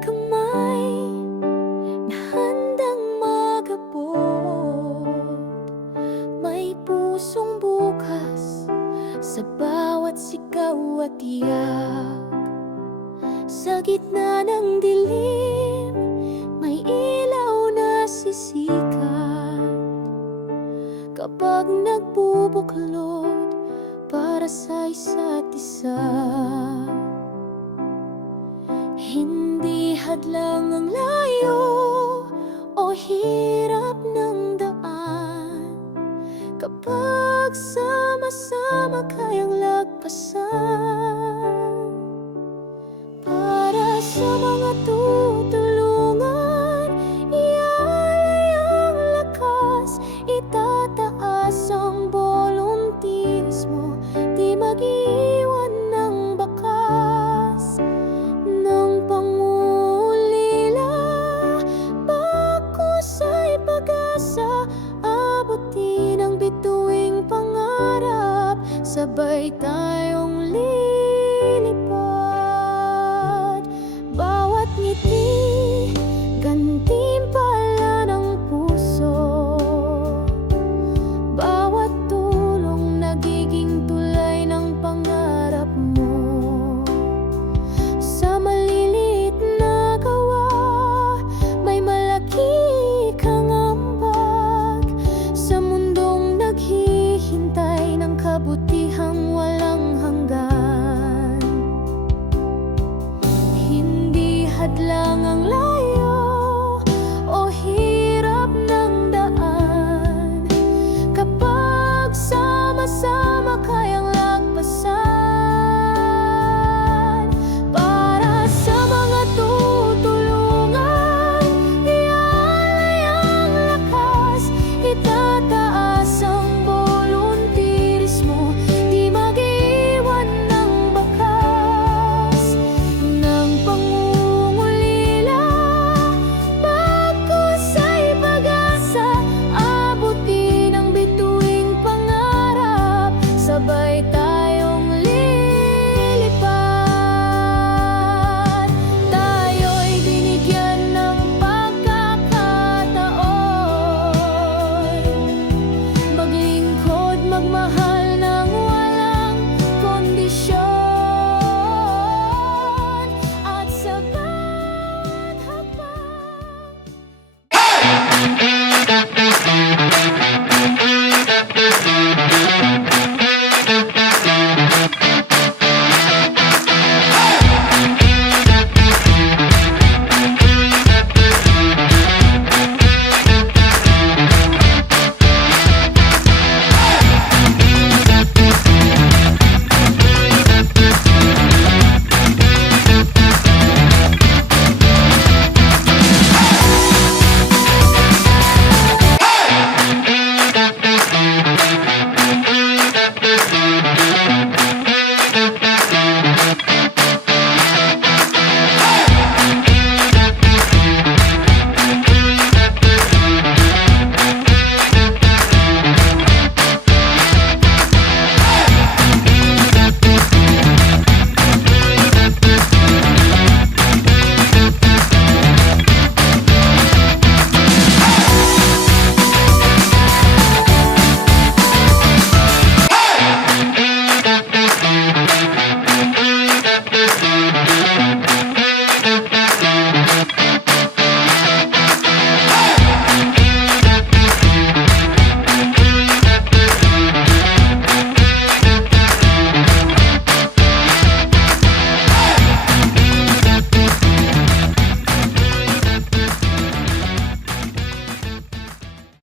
kamay na handang magabot. May pusong bukas sa bawat sigaw at tiyak. Sa gitna ng dilim, may ilaw na sisikat. Kapag nagbubuklod para sa isa't isa, hindi hadlang ang layo o hirap ng daan. Kapag sama-sama kayang lagpasan, para sa mga tutulungan, ialay ang lakas, itataas ang volunteerismo, di mag-iwan ng bakas ng pangulila. Pakusay pag-asa, abutin ang bituing pangarap, sabay tayong lilipad. Bawat ngiti, gantimpala ng puso. Bawat tulong, nagiging tulay ng pangarap mo. Sa maliliit na gawa, may malaki kang ambag. Sa mundong naghihintay ng kabutihang walang hanggan, hindi hadlang ang lahat.